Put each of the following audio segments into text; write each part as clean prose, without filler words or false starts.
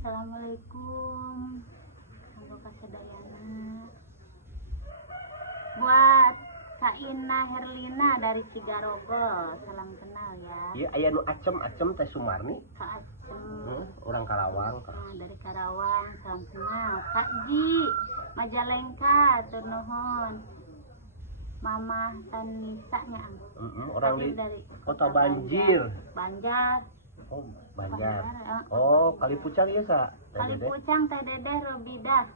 Assalamualaikum. Kanggo kasadayana. Buat Kak Ina Herlina dari Cigarogol, salam kenal ya. Iya, aya nu acem teh Sumarni. Kak Acem. Orang Karawang. Dari Karawang, salam kenal. Kak Ji, Majalengka, tur nuhun. Mama Tanisa nya. Orang di dari Kota Banjir. Banjar. Oh, Banjar. Oh, Kalipucang ya, Sa? Kalipucang Teh Dedeh Robidah.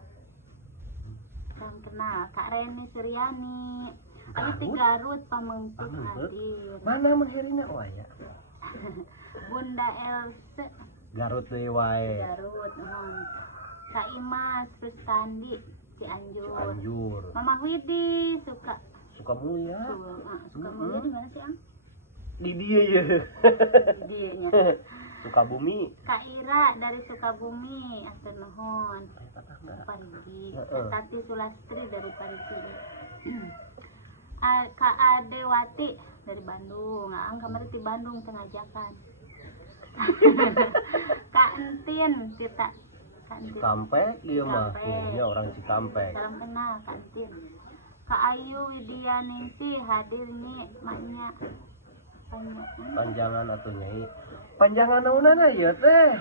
Salam kenal. Kak Reni Suryani. Abi ti Garut Pamengpuk hadir. Mana Maherina oh aya? Bunda Else. Garut deui wae. Garut. Kak Imas Rustandi Cianjur. Cianjur. Mama Widi suka Sukamulya. Sukamulya di mana sih, Ang? Di dia ya. Di dianya. Sukabumi. Kak Ira dari Sukabumi, atur nuhun. Parigi. Tati Sulastri dari Parigi. Kak Adewati dari Bandung. Ang kemarin di Bandung tengajakan. Kak Entin Tita. Cikampek dia mah. Dia orang Cikampek. Salam kenal Kak Entin. Kak Ayu Widianingsih hadir nih maknya. Panjangan atuh nyai. Panjangan naonana ieu teh?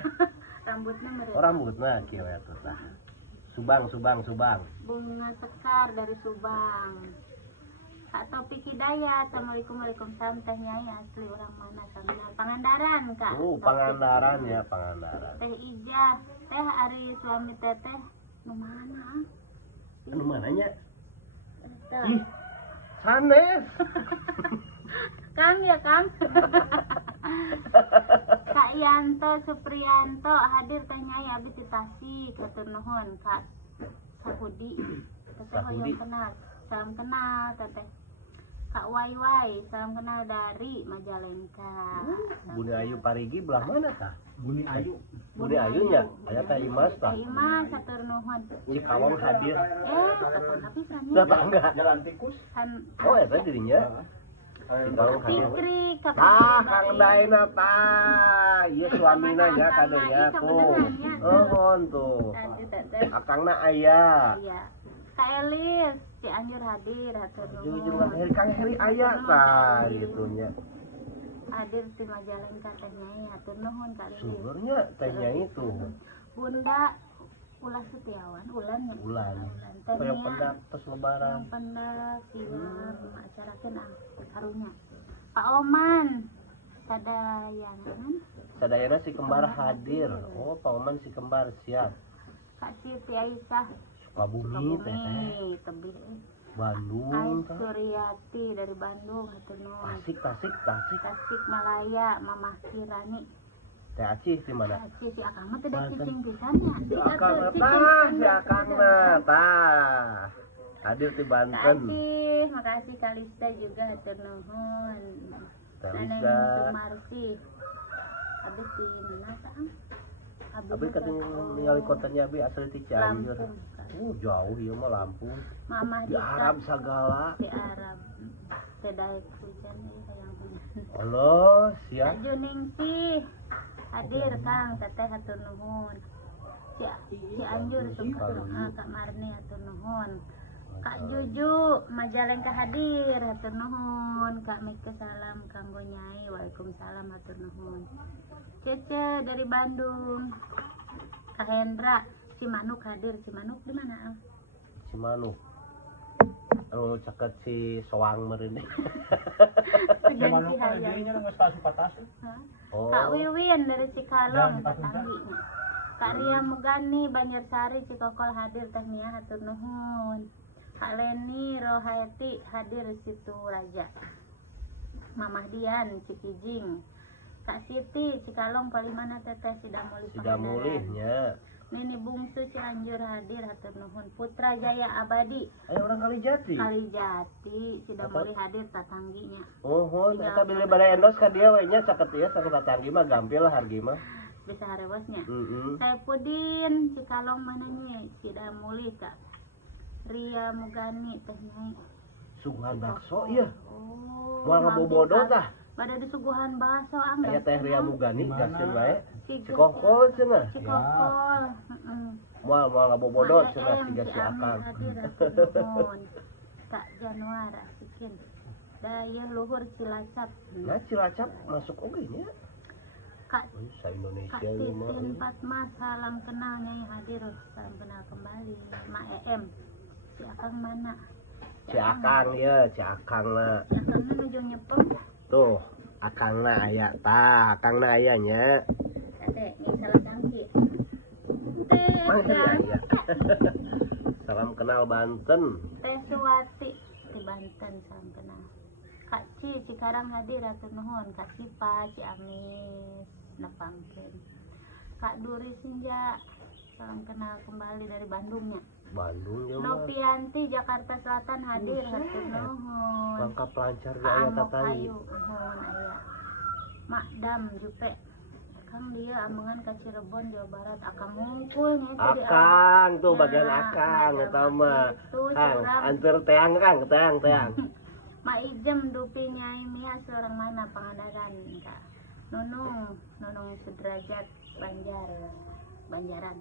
Rambutnya merah. Oh, rambutna kieu atuh tah. Subang. Bunga Sekar dari Subang. Kak Topik Hidayat, Assalamualaikum waalaikumsalam teh nyai asli orang mana samina Pangandaran Kak. Pangandaran ya, Pangandaran. Teh Ijah, teh ari suami teteh nu mana? Anu mana nya? Ih, sanes. Kang ya Kang. Kak Yanto Supriyanto hadir teh nyai abi ti Tasik hatur nuhun Kak Sahudi. Teteh hoyong kenal. Salam kenal teteh. Kak Wai, salam kenal dari Majalengka. Buni Ayu Parigi belah mana tah? Buni Ayu. Buni Ayu nya, aya teh Imas tah. Teh Imas satur nuhun. Cikawang hadir. Kapan habisan ya? Tetangga. Jalan tikus. Oh, eta dirinya. Cikawang hadir. Fikri Kang Daina tah. Ieu suamina ya kadenya tuh. Euhun tuh. Akangna aya. Iya. Kak Elis Cianjur hadir hatur Jujur nuhun. Kang Heri aya tah gitu nya. Hadir di Majalengka teh nyai hatur nuhun Kak Elis. Sumbernya teh nyai tuh. Bunda Ulas Setiawan, Ulannya. Ulan. Teh Yang nya. pendak tos lebaran. Yang pendak siang acarakeun harunya. Pak Oman Sadayangan. Sadayana si kembar hadir. Oh, Pak Oman si kembar siap. Kak Siti Aisyah Sukabumi teh. tebih. Bandung tah. Suryati dari Bandung hatur nuhun. Tasik. Tasik Malaya Mamah Kirani. Teh Acih di mana? Si Akang mah teh da cicing pisannya. Si Akangna tah. Hadir di Banten. Makasih Kalista juga hatur nuhun. Kalista. Neneng Sumarsi. Abis di mana Kang? Abi kadang ningali kotanya abi asal di Cianjur. Lampung. Jauh ieu mah Lampung. Mama Di Dika. Arab sagala. Di Arab. Teh daek hujan ieu hayang hujan. Allah, siap. Juningsih hadir Kang teteh hatur nuhun. Cianjur suka Kak Marni hatur nuhun. Kak Juju Majalengka hadir hatur nuhun. Kak Mika salam kanggo nyai. Waalaikumsalam hatur nuhun. Cece dari Bandung. Kak Hendra Cimanuk hadir. Cimanuk di mana? Cimanuk. Anu caket si Soang meureun. Cimanuk kan dia nya geus kasupat asli. Oh. Kak Wiwin dari Cikalong tetangginya. Kak Ria Mugani Banjarsari Cikokol hadir teh Mia hatur nuhun. Kak Leni Rohaeti hadir Situ Raja. Mamah Dian Cikijing. Kak Siti Cikalong Palimana teteh Sidamulih Sidamulihnya. Nini Bungsu Cianjur hadir hatur nuhun. Putra Jaya Abadi Aya orang Kalijati. Kalijati Sidamulih hadir tatangginya. Oh, eta beli bade endos ka dia we nya caket ieu sareng tatanggi mah gampil lah hargi mah. Bisa harewasnya. Heeh. Saipudin Cikalong mana nih? Sidamulih Kak Ria Mugani teh nyai. Sungan bakso ieu. Oh. Moal ngabobodo tah. Pada disuguhan baso Aya teh Ria Mugani gaskeun bae. Si Cikokol cenah. Cikokol. Moal ngabobodo cenah siga si Akang. Tak Januari asikeun. Da ieu luhur Cilacap. Nah Cilacap masuk oge nya. Kak Sa Indonesia Kak ieu mah. Titin Fatma salam kenal Nyai hadir. Salam kenal kembali. Ma EM. Si Akang mana? Si Akang ya, si Akangna. Si Akangna nuju nyepeng. Tuh, Akangna aya tah, Akangna aya nya. Teh, yang salah sangki. Teh, Aya. Salam kenal Banten. Teh Suwati di Banten salam kenal. Kak Ci Cikarang hadir atur nuhun. Kak Sipa Ciamis nepangkeun. Kak Duri Sinja salam kenal kembali dari Bandungnya. Bandung ya mah. Nopianti Jakarta Selatan hadir atur nuhun. Langkap lancar ge aya Amok tatai. Ayu nuhun aya. Makdam Jupe. Akang dia amengan ka Cirebon Jawa Barat. Akang ngungkulnya itu di Akang tuh Nah, bagian Akang eta mah. Itu Kang, curang. anteur teang Kang, teang. Ma Ijem Dupi Nyai Mia seorang mana Pangandaran Kak. Nunung Sudrajat Banjaran.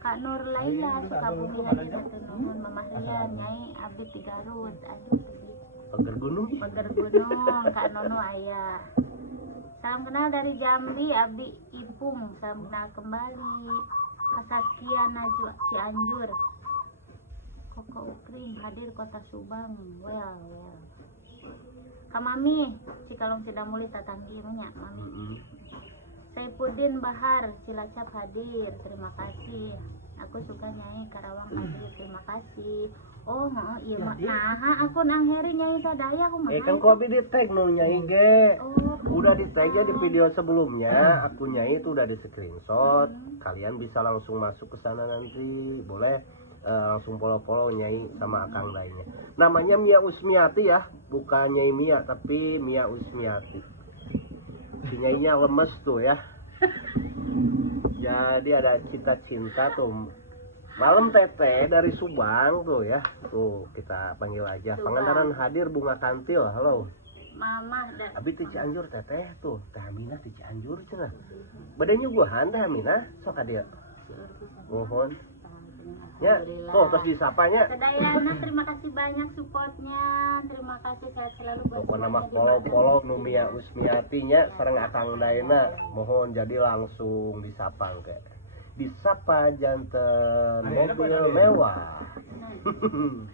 Kak Nur Laila Sukabumi hadir atur nuhun. Mamah Rian Nyai Abdi di Garut. Aduh Pager gunung. Pager Gunung Kak Nono aya. Salam kenal dari Jambi Abdi Ipung. Salam kenal kembali. Kesaskia Najwa Cianjur. Koko Ukrim hadir Kota Subang. Well. Kamami Cikalong Sidamuli tatanggirunya Mami. Saifuddin Bahar Cilacap hadir. Terima kasih. Aku suka Nyai Karawang hadir. Terima kasih. Oh, iya mah. Nah, aku nang heri Nyai sadaya aku mah. Kan ku abi di tag nu Nyai ge. Oh, Udah di tag ya di video sebelumnya, aku Nyai itu udah di screenshot. Kalian bisa langsung masuk ke sana nanti. Boleh langsung follow Nyai sama Akang lainnya. Namanya Mia Usmiati ya, bukan Nyai Mia tapi Mia Usmiati. Si Nyainya lemes tuh ya. Jadi ada cita-cinta tuh. Malam Teteh dari Subang tuh ya. Tuh kita panggil aja. Subang. Pangandaran hadir Bunga Kantil. Halo. Mama dan Abi ti Cianjur Teteh tuh. Teh Aminah ti Cianjur cenah. Badanya nyuguhan Teh Aminah sok ka dieu. Mohon. Ya, tuh terus disapanya. Sedayana terima kasih banyak supportnya. Terima kasih sehat selalu buat Pokoknya nama semuanya di follow Numia Usmiatinya sareng Akang Daina. Mohon jadi langsung disapa ke. Disapa janten mobil mewah. Bandung.